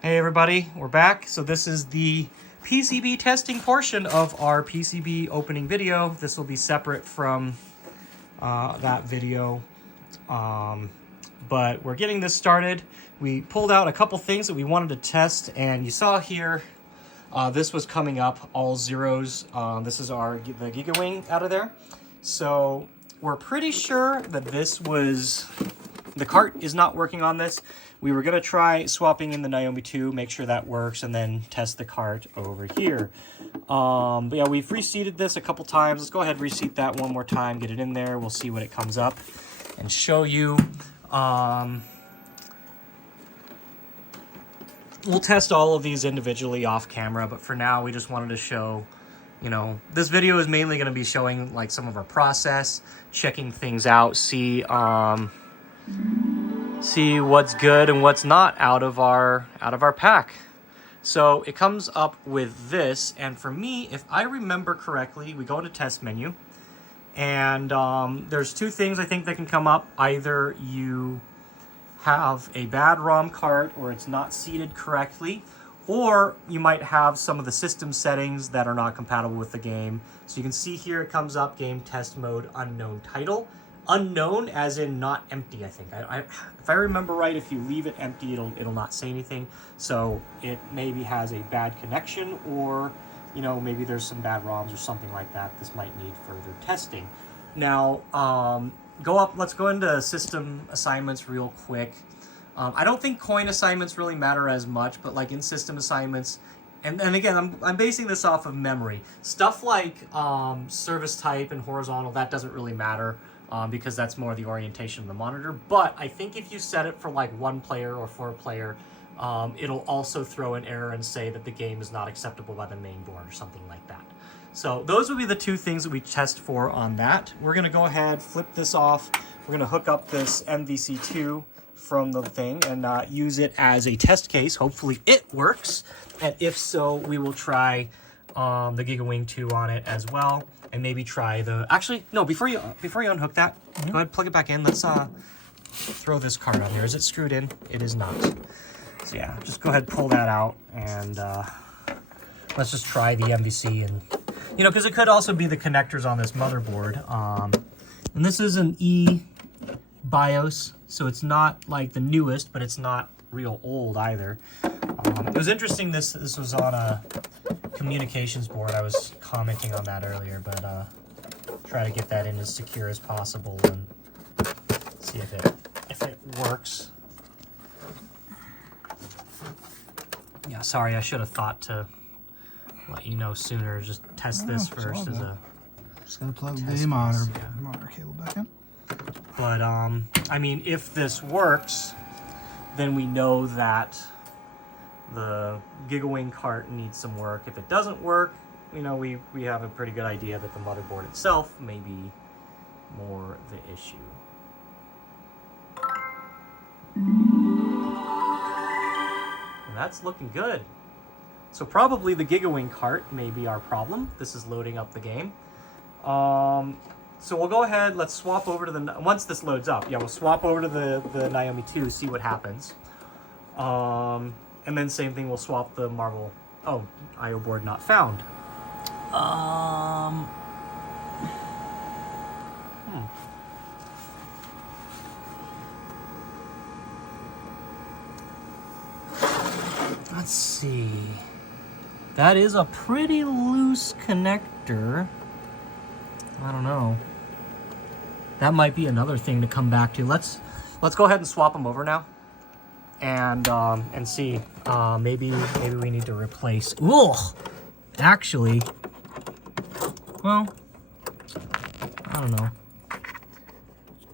Hey everybody, we're back. So this is the PCB testing portion of our PCB opening video. This will be separate from that video, but we're getting this started. We pulled out a couple things that we wanted to test, and you saw here, this was coming up, all zeros. This is the GigaWing out of there. So we're pretty sure that this was, the cart is not working on this. We were going to try swapping in the Naomi 2, make sure that works, and then test the cart over here. But yeah, we've reseated this a couple times. Let's go ahead and reseat that one more time, get it in there. We'll see what it comes up and show you. We'll test all of these individually off camera, but for now, we just wanted to show, you know, this video is mainly going to be showing like some of our process, checking things out, see what's good and what's not out of our pack. So it comes up with this, and for me, if I remember correctly, we go into test menu, and there's two things I think that can come up. Either you have a bad ROM cart or it's not seated correctly, or you might have some of the system settings that are not compatible with the game. So you can see here it comes up game test mode unknown title. Unknown as in not empty, I think. If I remember right, if you leave it empty, it'll not say anything. So it maybe has a bad connection, or you know, maybe there's some bad ROMs or something like that. This might need further testing. Now, let's go into system assignments real quick. I don't think coin assignments really matter as much, but like in system assignments, and again, I'm basing this off of memory. Stuff like service type and horizontal, that doesn't really matter. Because that's more the orientation of the monitor. But I think if you set it for like 1 player or 4 player, it'll also throw an error and say that the game is not acceptable by the main board or something like that. So those would be the two things that we test for on that. We're going to go ahead, flip this off. We're going to hook up this MVC2 from the thing and use it as a test case. Hopefully it works. And if so, we will try the GigaWing 2 on it as well. And maybe try the, actually, no, before you unhook that, go ahead, plug it back in. Let's throw this card on here. Is it screwed in? It is not. So yeah, just go ahead, pull that out, and let's just try the MVC. And, you know, because it could also be the connectors on this motherboard. And this is an E BIOS, so it's not like the newest, but it's not real old either. It was interesting, this was on a communications board. I was commenting on that earlier, but try to get that in as secure as possible and see if it works. Yeah, sorry, I should have thought to let you know sooner. Just test this first as a. Just gotta plug the monitor cable back in. But I mean, if this works, then we know that the GigaWing cart needs some work. If it doesn't work, you know, we have a pretty good idea that the motherboard itself may be more the issue. And that's looking good. So probably the GigaWing cart may be our problem. This is loading up the game. So we'll go ahead, let's swap over to the, once this loads up, yeah, we'll swap over to the Naomi 2, see what happens. And then same thing, we'll swap the Marvel, IO board not found. Let's see. That is a pretty loose connector. I don't know. That might be another thing to come back to. Let's go ahead and swap them over now. And see, maybe we need to replace. Ugh, actually, well, I don't know.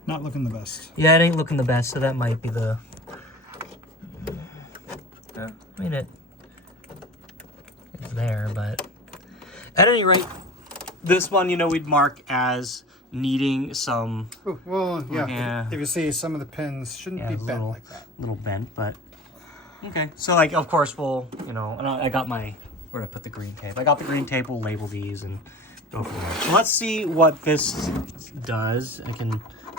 Not looking the best. Yeah, it ain't looking the best, so that might be the. I mean, it's there, but at any rate, this one, you know, we'd mark as needing some. Ooh, well, yeah. If you see, some of the pins shouldn't be bent like that. Little bent, but okay. So, like, of course, we'll, you know, and I got my, where to put the green tape. I got the green tape. We'll label these and go from there. So let's see what this does.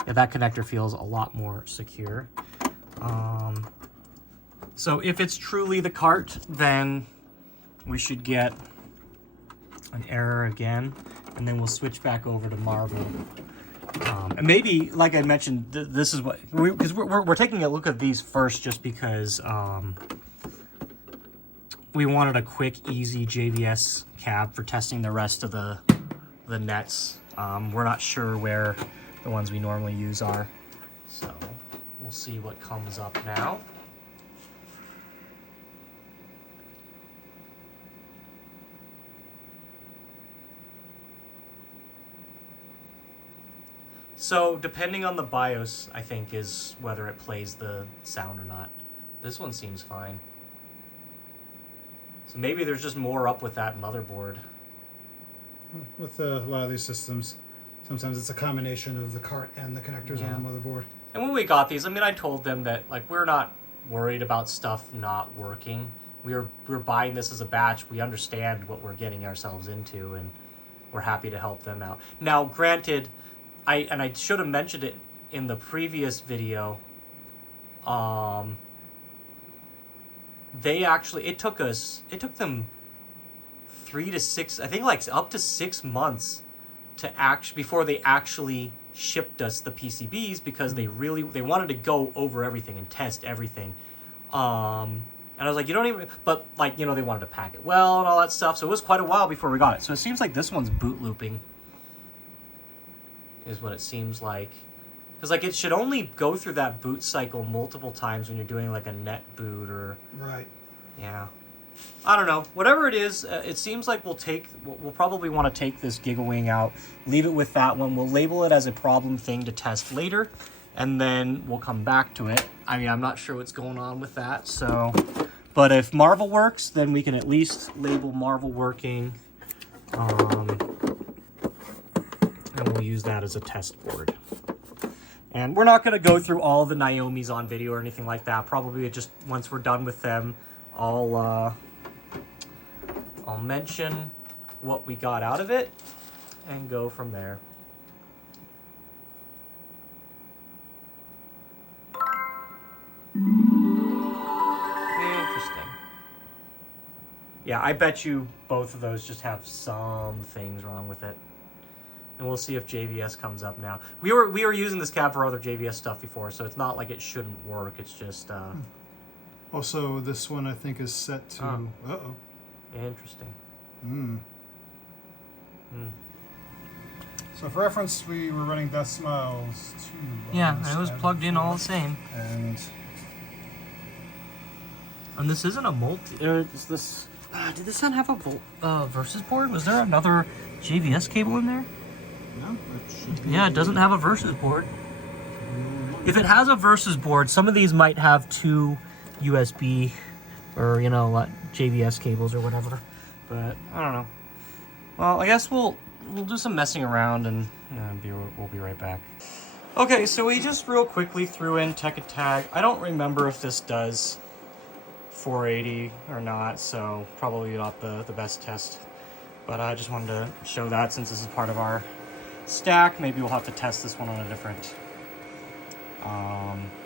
That connector feels a lot more secure. So if it's truly the cart, then we should get an error again, and then we'll switch back over to Marvel. And maybe, like I mentioned, this is what, because we're taking a look at these first just because we wanted a quick, easy JVS cab for testing the rest of the nets. We're not sure where the ones we normally use are, so we'll see what comes up now. So depending on the BIOS, I think, is whether it plays the sound or not. This one seems fine. So maybe there's just more up with that motherboard. With a lot of these systems, sometimes it's a combination of the cart and the connectors on the motherboard. And when we got these, I mean, I told them that, like, we're not worried about stuff not working. We're buying this as a batch. We understand what we're getting ourselves into, and we're happy to help them out. Now, granted, I should have mentioned it in the previous video. They actually, it took them 3 to 6, I think like up to 6 months before they actually shipped us the PCBs, because they wanted to go over everything and test everything. And I was like, you don't even, but like, you know, they wanted to pack it well and all that stuff. So it was quite a while before we got it. So it seems like this one's boot looping, is what it seems like. Because, like, it should only go through that boot cycle multiple times when you're doing, like, a net boot or... Right. Yeah. I don't know. Whatever it is, it seems like we'll probably want to take this GigaWing out, leave it with that one. We'll label it as a problem thing to test later, and then we'll come back to it. I mean, I'm not sure what's going on with that, so... But if Marvel works, then we can at least label Marvel working. And we'll use that as a test board. And we're not going to go through all the Naomis on video or anything like that. Probably just once we're done with them, I'll mention what we got out of it and go from there. Interesting. Yeah, I bet you both of those just have some things wrong with it. And we'll see if JVS comes up now. We were using this cab for other JVS stuff before, so it's not like it shouldn't work. It's just... Also, this one I think is set to... Uh-oh. Interesting. So for reference, we were running Death Smiles 2. Yeah, it was plugged in all the same. And this isn't a multi... is this... did this not have a Versus board? Was there another JVS cable in there? no, it should be. Yeah, it doesn't have a Versus board. If it has a Versus board, some of these might have 2 USB or, you know, JVS cables or whatever. But I don't know. Well, I guess we'll do some messing around and we'll be right back. Okay, so we just real quickly threw in Tech Tag. I don't remember if this does 480 or not, so probably not the best test. But I just wanted to show that since this is part of our stack. Maybe we'll have to test this one on a different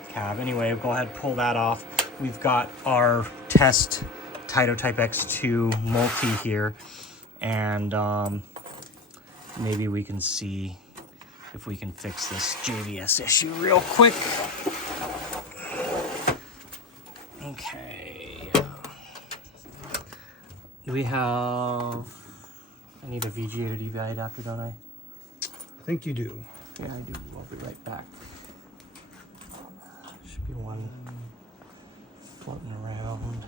cab. Anyway, we'll go ahead and pull that off. We've got our test Taito Type X2 multi here, and maybe we can see if we can fix this JVS issue real quick. Okay. Do we have... I need a VGA to DVI adapter, don't I? I think you do. Yeah, I do. I'll be right back. Should be one floating around.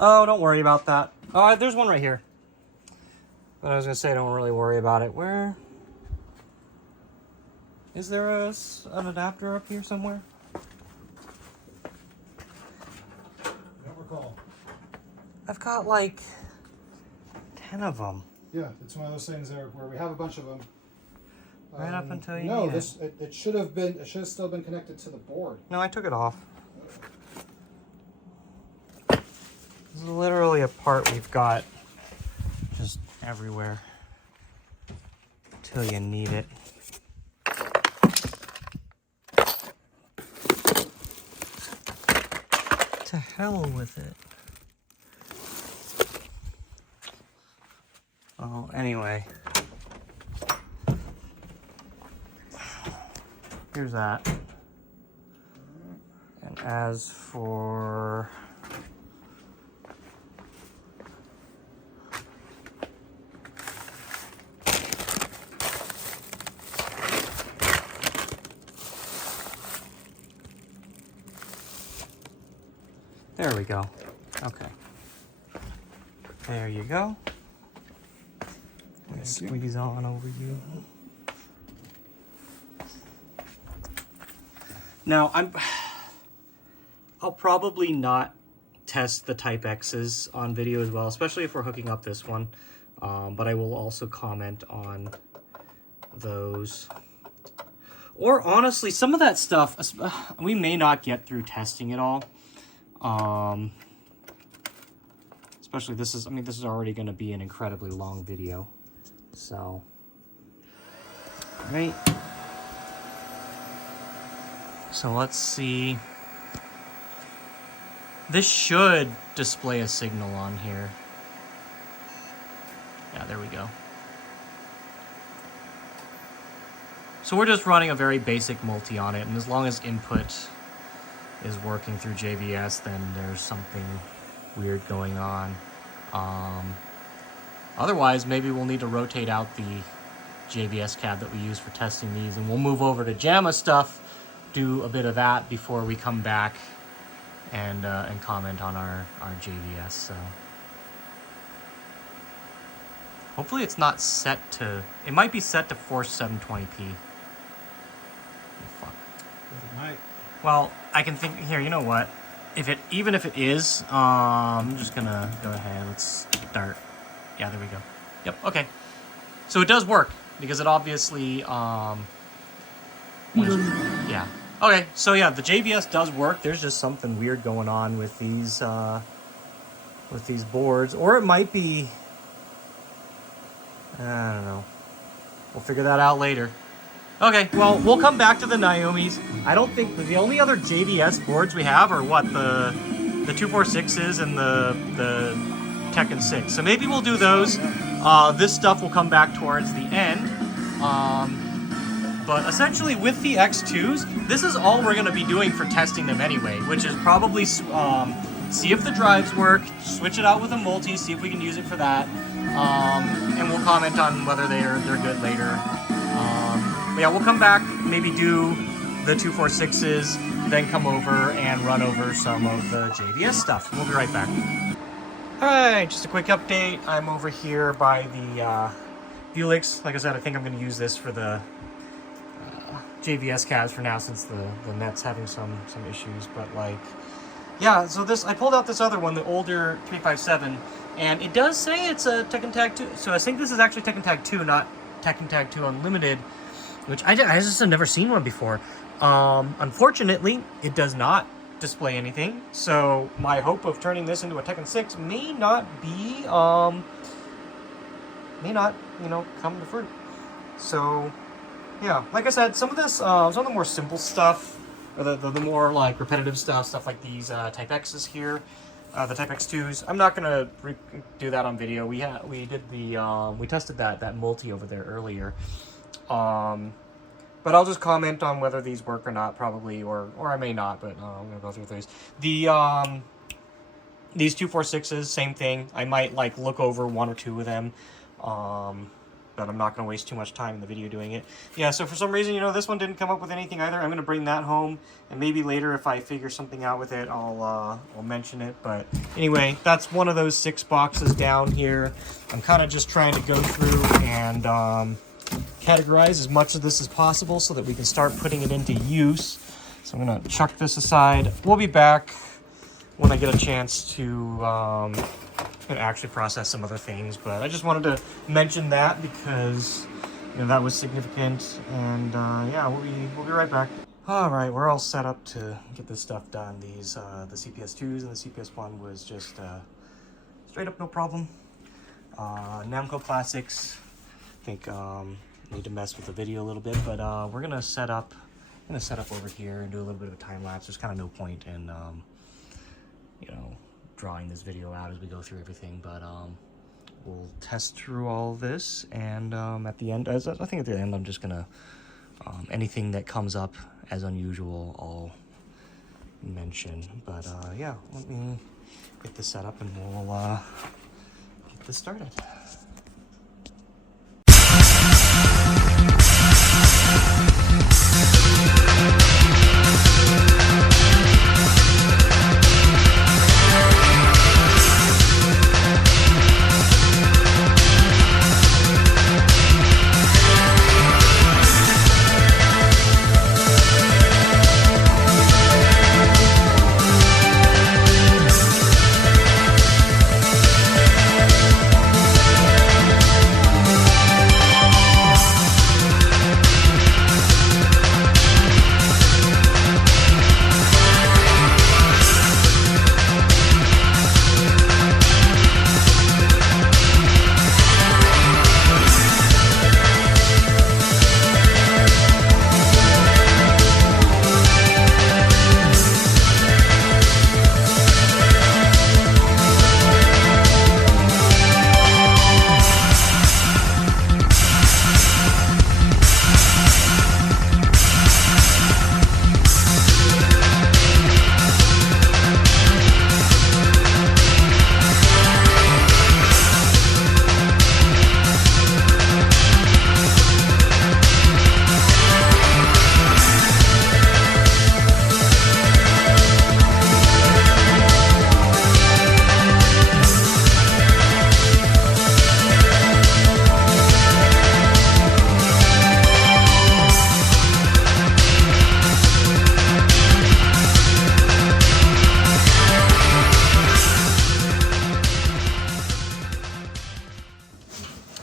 Oh, don't worry about that. Oh, there's one right here. But I was going to say, don't really worry about it. Where? Is there an adapter up here somewhere? Don't recall. I've got like 10 of them. Yeah, it's one of those things where we have a bunch of them. Right up until you no, need it should have been. It should have still been connected to the board. No, I took it off. This is literally a part we've got just everywhere until you need it. to hell with it. Well, anyway. Here's that. And as for... There we go. Okay. There you go. Squeeze on over you. Now, I'll probably not test the Type X's on video as well, especially if we're hooking up this one. But I will also comment on those. Or honestly, some of that stuff, we may not get through testing it all. Especially this is already going to be an incredibly long video. So, right. So let's see. This should display a signal on here. Yeah, there we go. So we're just running a very basic multi on it, and as long as input is working through JVS, then there's something weird going on. Otherwise, maybe we'll need to rotate out the JVS cab that we use for testing these, and we'll move over to JAMA stuff, do a bit of that before we come back and comment on our JVS. So hopefully it's not set to, it might be set to force 720p. Oh, fuck. It might. Well, I can think here, you know what? Even if it is, I'm just gonna go ahead, let's start. Yeah, there we go. Yep, okay. So it does work, because it obviously, yeah. Okay, so yeah, the JVS does work. There's just something weird going on with these boards. Or it might be, I don't know. We'll figure that out later. Okay, well, we'll come back to the Naomis. I don't think the only other JVS boards we have are what, the 246s and the Tekken 6. So maybe we'll do those. This stuff will come back towards the end. But essentially with the X2s, this is all we're going to be doing for testing them anyway, which is probably see if the drives work, switch it out with a multi, see if we can use it for that, and we'll comment on whether they're good later. But yeah, we'll come back, maybe do the 246s, then come over and run over some of the JVS stuff. We'll be right back. Alright, just a quick update. I'm over here by the Helix. Like I said, I think I'm going to use this for the JVS cabs for now, since the net's having some issues. But like, yeah, so I pulled out this other one, the older 357, and it does say it's a Tekken Tag 2. So I think this is actually Tekken Tag 2, not Tekken Tag 2 Unlimited, which I just have never seen one before. Unfortunately, it does not display anything, so my hope of turning this into a Tekken 6 may not be, come to fruit. So, yeah, like I said, some of the more simple stuff, or the more like repetitive stuff like these Type X's here, the Type X2s. I'm not gonna do that on video. We tested that multi over there earlier. But I'll just comment on whether these work or not, probably, or I may not, but I'm gonna go through these. These 246s, same thing. I might like look over one or two of them, but I'm not gonna waste too much time in the video doing it. Yeah, so for some reason, this one didn't come up with anything either. I'm gonna bring that home, and maybe later if I figure something out with it, I'll mention it. But anyway, that's one of those 6 boxes down here. I'm kind of just trying to go through and categorize as much of this as possible so that we can start putting it into use. So I'm gonna chuck this aside. We'll be back when I get a chance to actually process some other things, but I just wanted to mention that because that was significant. And yeah, we'll be right back. All right, we're all set up to get this stuff done. These the CPS2s and the CPS1 was just straight up no problem. Namco Classics, I think need to mess with the video a little bit, but we're gonna set up over here and do a little bit of a time lapse. There's kind of no point in you know, drawing this video out as we go through everything, but we'll test through all this, and at the end, I think at the end I'm just gonna, anything that comes up as unusual, I'll mention. But yeah, let me get this set up and we'll get this started.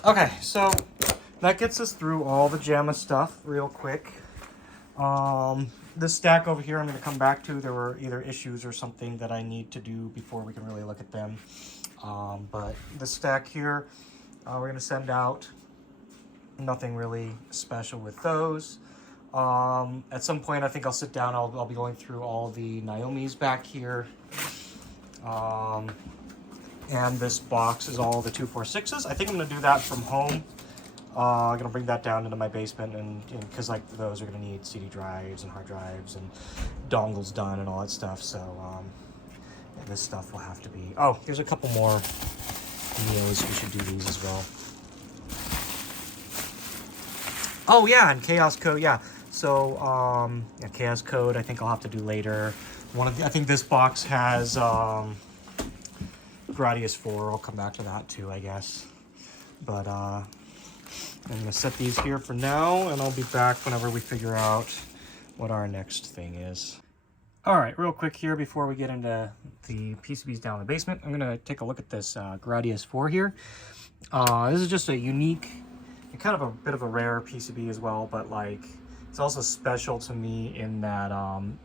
Okay, so that gets us through all the JAMA stuff real quick. This stack over here I'm going to come back to. There were either issues or something that I need to do before we can really look at them. But this stack here, we're going to send out. Nothing really special with those. At some point, I think I'll sit down. I'll be going through all the Naomi's back here. And this box is all the 246s. I think I'm gonna do that from home. I'm gonna bring that down into my basement, and because like those are gonna need CD drives and hard drives and dongles done and all that stuff. So yeah, this stuff will have to be. Oh, there's a couple more Neos. We should do these as well. Oh yeah, and Chaos Code. Yeah. So yeah, Chaos Code. I think I'll have to do later. I think this box has. Gradius 4, I'll come back to that too, I guess. But I'm gonna set these here for now, and I'll be back whenever we figure out what our next thing is. All right, real quick here before we get into the PCBs down in the basement, I'm gonna take a look at this Gradius 4 here. This is just a unique, kind of a bit of a rare PCB as well, but like it's also special to me in that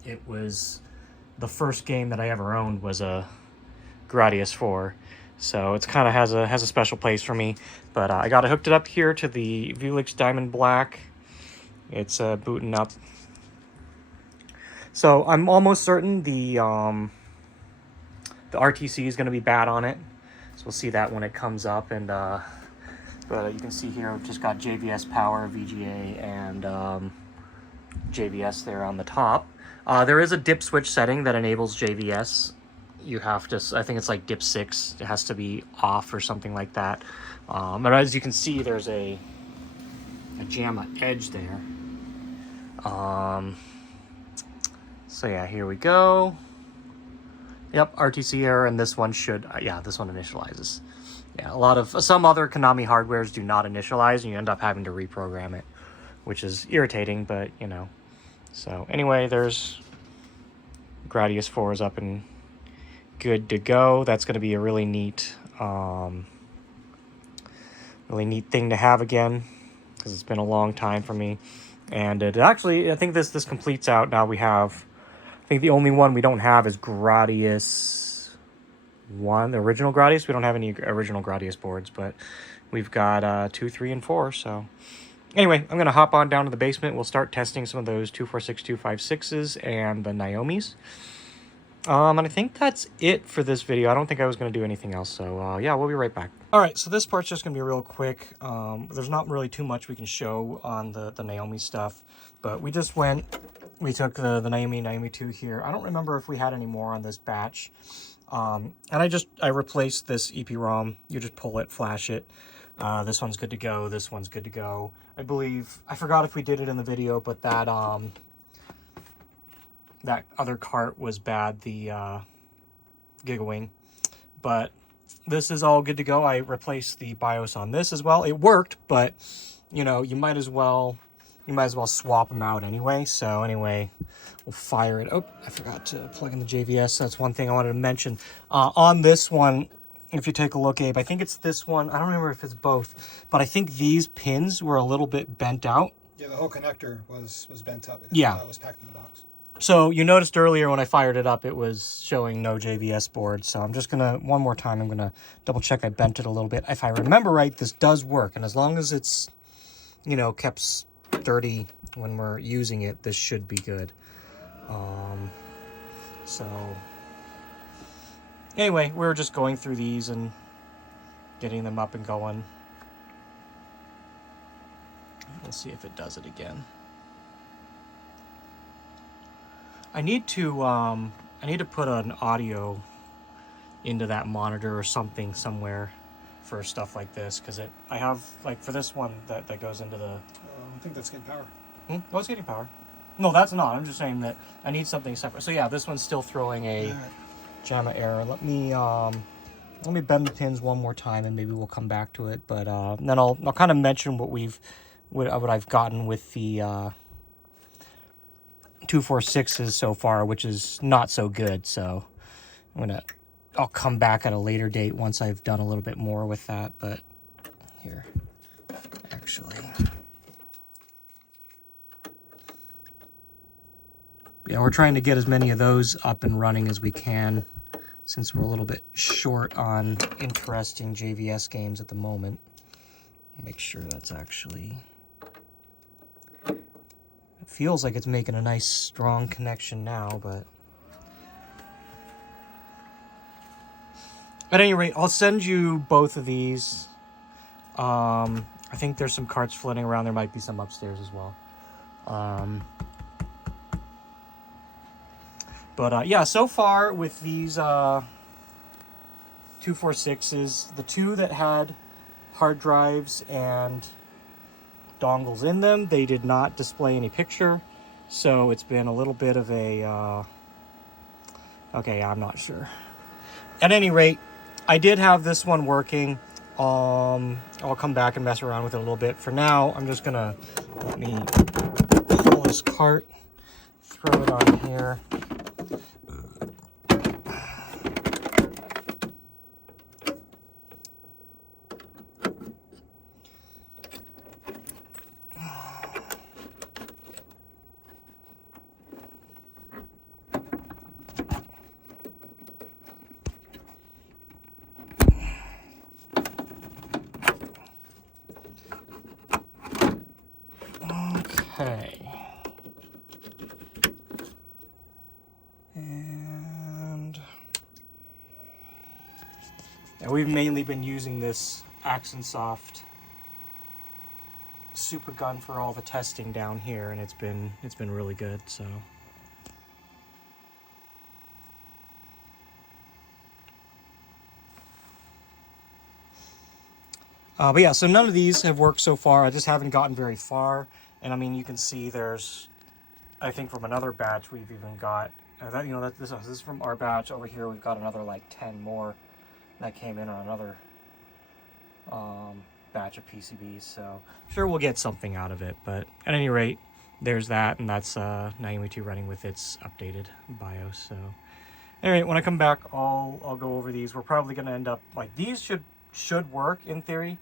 it was the first game that I ever owned was a Gradius 4, so it's kind of has a special place for me. But I got it hooked up here to the Vulix Diamond Black. It's booting up. So I'm almost certain the RTC is going to be bad on it. So we'll see that when it comes up. And but you can see here we've just got JVS power, VGA, and JVS there on the top. There is a dip switch setting that enables JVS. You have to, I think it's like dip 6. It has to be off or something like that. But as you can see, there's a JAMA edge there. So yeah, here we go. Yep, RTC error, and this one should, yeah, this one initializes. Yeah, some other Konami hardwares do not initialize, and you end up having to reprogram it, which is irritating, but you know. So anyway, there's Gradius 4 is up and good to go. That's going to be a really neat thing to have again, because it's been a long time for me. And it actually, I think this completes out. Now we have, I think the only one we don't have is Gradius 1, the original Gradius. We don't have any original Gradius boards, but we've got 2, 3, and 4. So anyway, I'm going to hop on down to the basement. We'll start testing some of those 246, 256s and the Naomi's. And I think that's it for this video. I don't think I was going to do anything else. So, yeah, we'll be right back. All right, so this part's just going to be real quick. There's not really too much we can show on the Naomi stuff. But we just we took the Naomi 2 here. I don't remember if we had any more on this batch. And I replaced this EEPROM. You just pull it, flash it. This one's good to go. This one's good to go. I forgot if we did it in the video, but that other cart was bad, the Gigawing. But this is all good to go. I replaced the BIOS on this as well. It worked, but you know, you might as well swap them out anyway. So anyway, we'll fire it. Oh, I forgot to plug in the JVS. That's one thing I wanted to mention. On this one, if you take a look, Abe, I think it's this one. I don't remember if it's both, but I think these pins were a little bit bent out. Yeah, the whole connector was bent up. Yeah. That was packed in the box. So you noticed earlier when I fired it up, it was showing no JVS board. So I'm just gonna, one more time, I'm gonna double check I bent it a little bit. If I remember right, this does work. And as long as it's, you know, kept sturdy when we're using it, this should be good. So anyway, we were just going through these and getting them up and going. Let's see if it does it again. I need to put an audio into that monitor or something somewhere for stuff like this, because I have, like, for this one that goes into the... I think that's getting power. Oh, it's getting power. No, that's not. I'm just saying that I need something separate. So yeah, this one's still throwing a JAMA error. Let me bend the pins one more time and maybe we'll come back to it. But then I'll kind of mention what I've gotten with the 246s so far, which is not so good. So I'll come back at a later date once I've done a little bit more with that. But here, actually, yeah, we're trying to get as many of those up and running as we can, since we're a little bit short on interesting JVS games at the moment. Make sure that's actually... It feels like it's making a nice strong connection now, but at any rate, I'll send you both of these. I think there's some carts floating around. There might be some upstairs as well. But yeah, so far with these 246s, the two that had hard drives and dongles in them, they did not display any picture, so it's been a little bit of a okay, I'm not sure. At any rate, I did have this one working. I'll come back and mess around with it a little bit. For now, I'm just gonna let me pull this cart, throw it on here. Okay. And we've mainly been using this Axonsoft super gun for all the testing down here, and it's been really good. So but yeah, so none of these have worked so far. I just haven't gotten very far. And I mean, you can see there's, I think from another batch we've even got, this is from our batch. Over here we've got another like 10 more that came in on another batch of PCBs. So I'm sure we'll get something out of it. But at any rate, there's that, and that's Naomi 2 running with its updated BIOS. So anyway, when I come back, I'll go over these. We're probably going to end up, like, these should work in theory.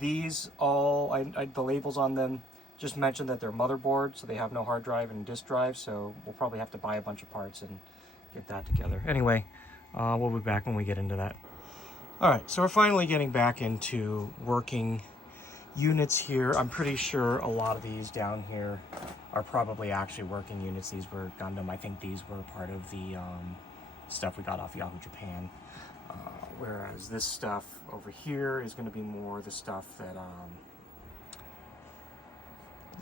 These all, the labels on them just mention that they're motherboard, so they have no hard drive and disk drive, so we'll probably have to buy a bunch of parts and get that together. Anyway, we'll be back when we get into that. Alright, so we're finally getting back into working units here. I'm pretty sure a lot of these down here are probably actually working units. These were Gundam. I think these were part of the stuff we got off Yahoo Japan. Whereas this stuff over here is going to be more the stuff that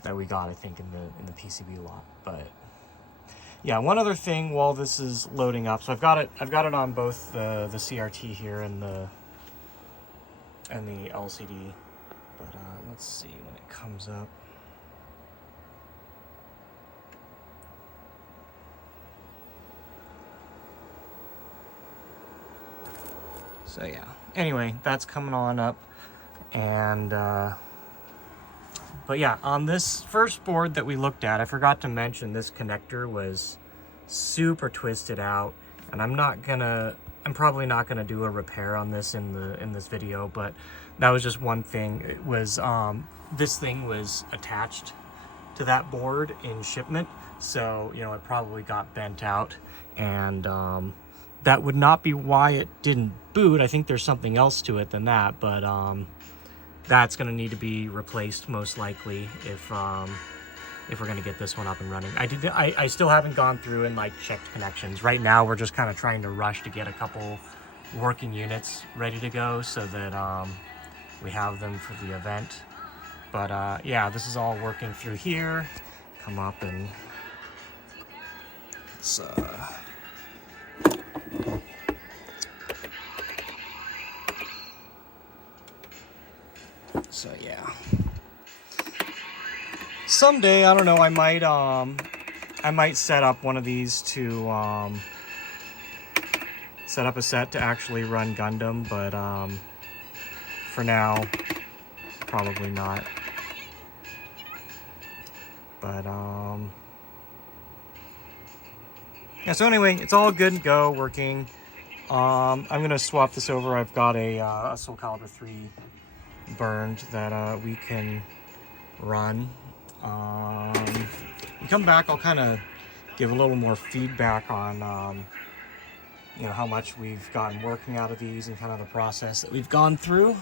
that we got, I think, in the PCB lot. But yeah, one other thing while this is loading up. So I've got it on both the CRT here and the LCD. But let's see when it comes up. So yeah, anyway, that's coming on up. And but yeah, on this first board that we looked at, I forgot to mention this connector was super twisted out, and I'm probably not gonna do a repair on this in this video, but that was just one thing. It was this thing was attached to that board in shipment, so you know, it probably got bent out, and that would not be why it didn't boot. I think there's something else to it than that, but that's going to need to be replaced most likely if we're going to get this one up and running. I still haven't gone through and like checked connections. Right now we're just kind of trying to rush to get a couple working units ready to go so that we have them for the event. But yeah, this is all working through here. Come up and it's so yeah, someday, I don't know, I might set up one of these to set up a set to actually run Gundam, but for now probably not. But yeah, so anyway, it's all good and go, working. I'm gonna swap this over. I've got a Soul Calibur 3 burned that we can run. We come back, I'll kind of give a little more feedback on you know, how much we've gotten working out of these and kind of the process that we've gone through.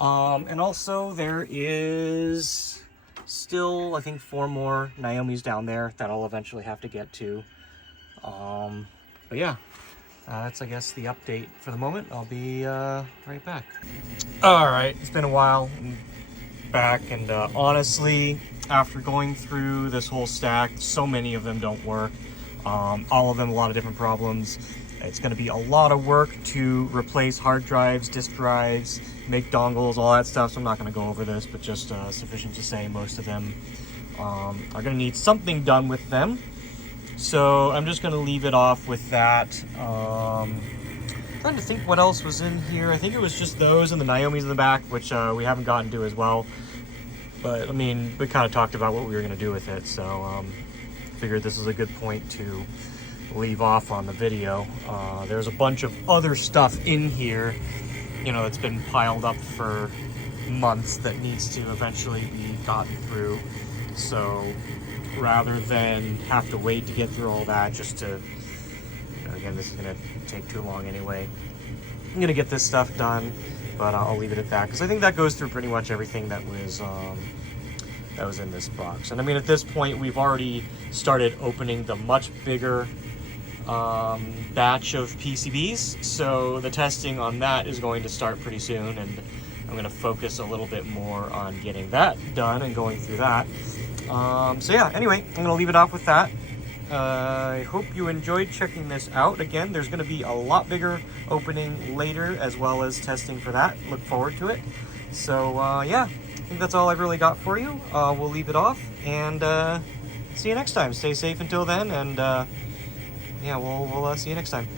And also there is still, I think, 4 more Naomis down there that I'll eventually have to get to. But yeah, that's, I guess, the update for the moment. I'll be right back. All right, it's been a while. I'm back, and honestly, after going through this whole stack, so many of them don't work. All of them, a lot of different problems. It's going to be a lot of work to replace hard drives, disk drives, make dongles, all that stuff. So I'm not going to go over this, but just sufficient to say most of them are going to need something done with them. So I'm just going to leave it off with that. Trying to think what else was in here. I think it was just those and the Naomis in the back, which we haven't gotten to as well. But I mean, we kind of talked about what we were going to do with it, so figured this is a good point to leave off on the video. There's a bunch of other stuff in here, you know, that's been piled up for months that needs to eventually be gotten through. So rather than have to wait to get through all that, just to, you know, again, this is going to take too long anyway. I'm going to get this stuff done, but I'll leave it at that, because I think that goes through pretty much everything that was in this box. And I mean, at this point, we've already started opening the much bigger batch of PCBs, so the testing on that is going to start pretty soon, and I'm going to focus a little bit more on getting that done and going through that. So yeah, anyway, I'm going to leave it off with that. I hope you enjoyed checking this out. Again, there's going to be a lot bigger opening later, as well as testing for that. Look forward to it. So yeah, I think that's all I've really got for you. We'll leave it off, and see you next time. Stay safe until then, and yeah, we'll see you next time.